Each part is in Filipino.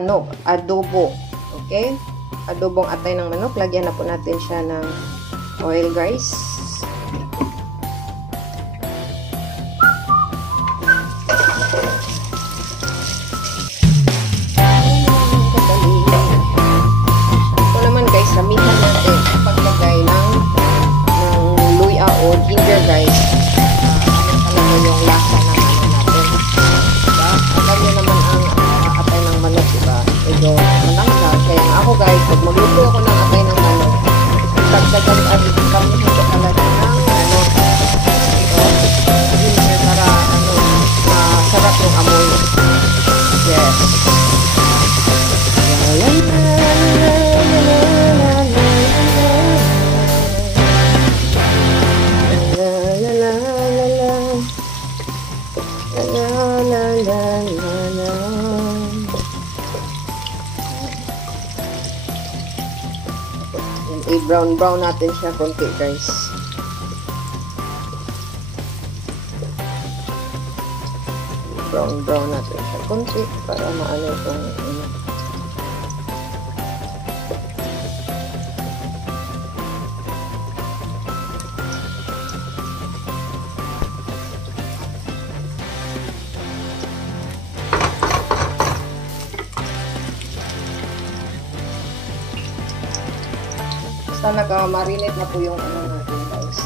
manok, adobo. Okay? Adobong atay ng manok. Lagyan na po natin siya ng oil, guys. Ito naman, guys, samihan natin paglagay ng luya o ginger, guys. Ano yung lasa ng ano natin. Diba? Alam nyo naman ang atay ng manok, diba? Medyo malangsa. Kaya nga ako, guys, pag magluto ako ng atay ng manok, dagdagan at kamihin ko talaga ng ginger para sarap yung amoy. Yes. I-brown natin siya konti, guys. Brown natin siya konti para maano itong basta naka-marinate na po yung ano natin, guys.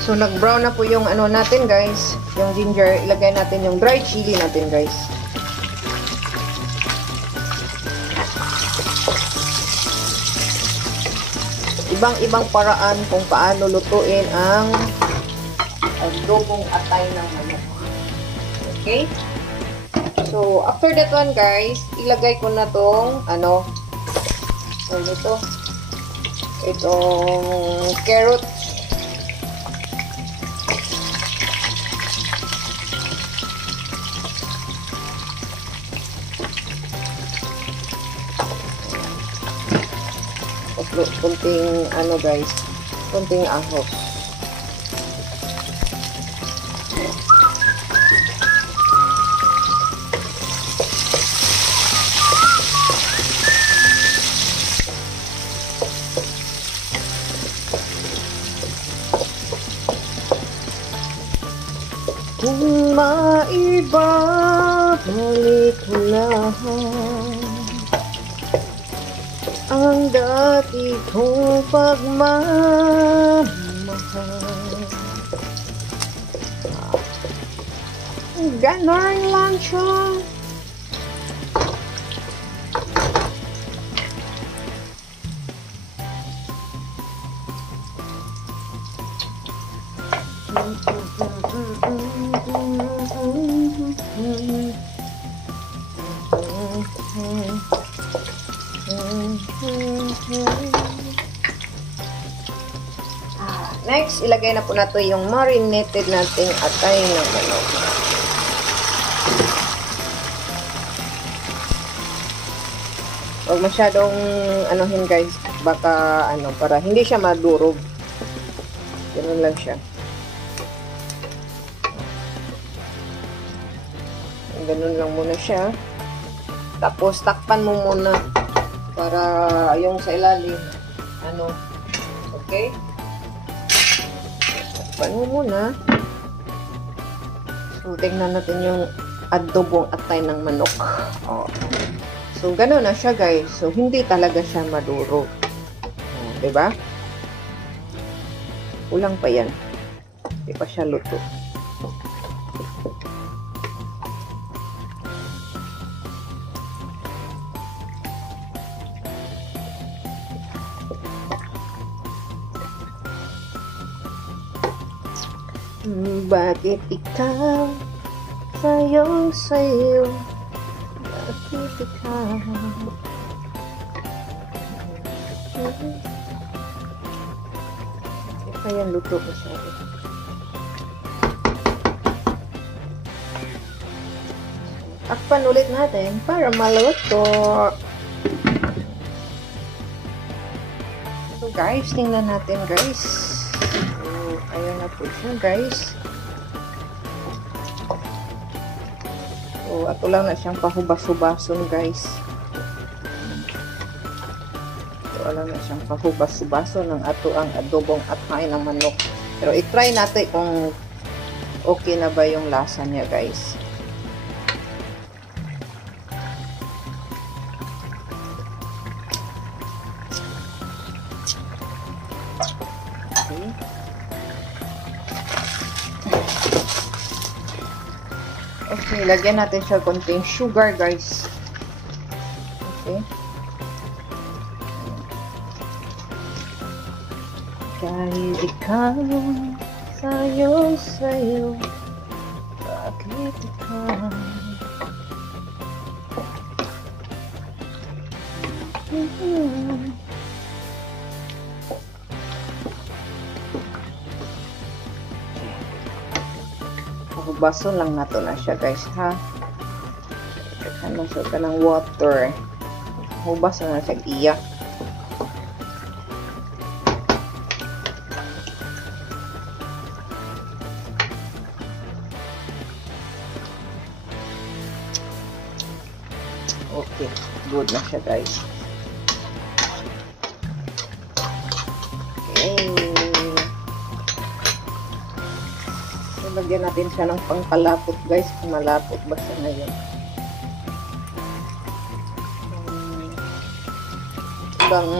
So, nag-brown na po yung ano natin, guys. Yung ginger, ilagay natin yung dry chili natin, guys. Ibang-ibang paraan kung paano lutuin ang adobong atay ng manok. Okay? So, after that one, guys, ilagay ko na tong itong carrot. Kunting guys, kunting ahok. Kung maibabalik lahat ang dati kong pagmamahal, ganon lang siya. Next, ilagay na po nato yung marinated nating atay ng manok. Huwag masyadong anuhin, guys, baka para hindi siya madurog. Ganun lang siya. Ganun lang muna siya. Tapos takpan mo muna para yung sa ilalim okay? Takpan mo muna. So, tingnan natin yung adobong atay ng manok. So, gano'n na siya, guys. So, hindi talaga siya madurog. Diba? Kulang pa yan. Hindi pa siya luto. Bakit ikaw sa'yo bakit ikaw kaya luto ko siya. Takpan ulit natin para maluto. So guys, tingnan natin, guys. Ayan na po siya, guys. So, ato lang na siyang pahubas-hubason, guys. Ato lang na siyang pahubas-hubason ng ato ang adobong atay ng manok. Pero i-try natin kung okay na ba yung lasa niya, guys. Okay. Okay, lagyan natin siya konting sugar, guys. Okay. Kahit ikaw, sayo, bakit ikaw? Baso lang nato na siya, guys, ha. Ano siya ka ng water. Hubas na siya iyak. Okay, good na siya, guys. Okay. Lagyan natin siya ng pangpalapot, guys, kung malapot ba siya ngayon. Ibang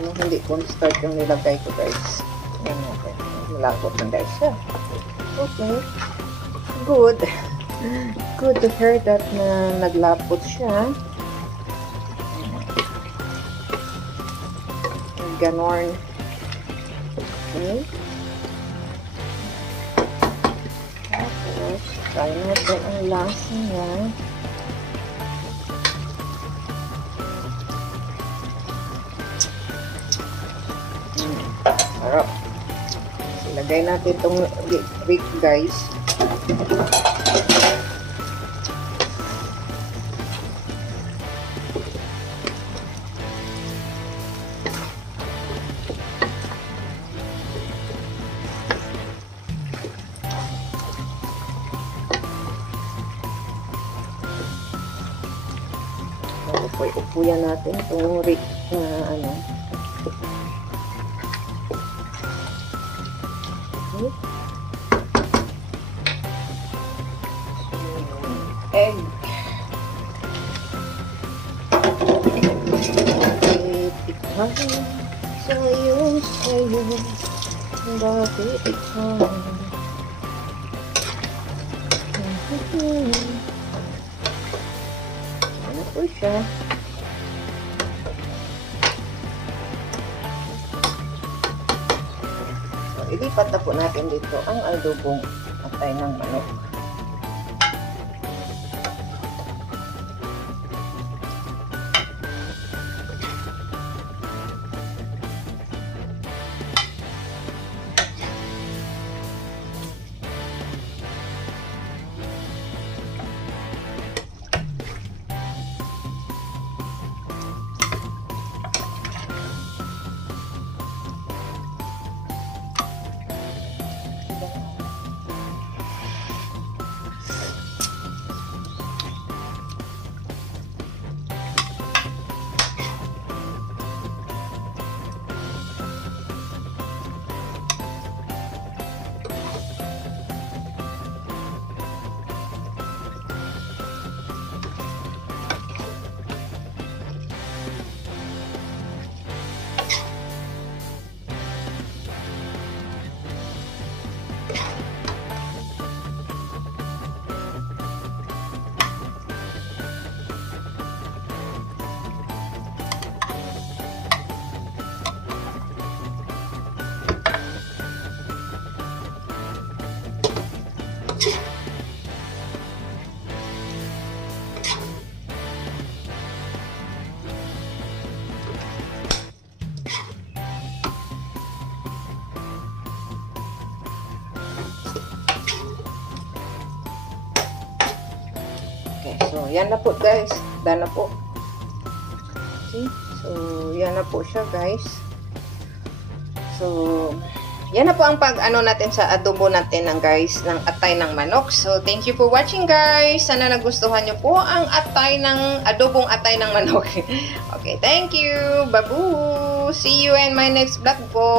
ano, hindi cornstarch yung nilagay ko, guys. Yan natin. Malapot na, guys, siya. Okay. Good. Good to hear that na naglapot siya. Ganon. Okay. Try natin ang lasa niya. Sarap. Ilagay natin itong rick, guys. Upuyan natin itong rick na ano. Okay. Egg. Ikaw, sayo, bakit ikaw? Ano po siya? Ilipat na po natin dito ang adobong atay ng manok. Okay, so yan na po, guys. Done na po. See? So yan na po siya, guys. So yan na po ang pag-ano natin sa adobo natin ng guys, ng atay ng manok. So, thank you for watching guys. Sana nagustuhan nyo po ang adobong atay ng manok. Okay, thank you. Babu! See you in my next vlog po.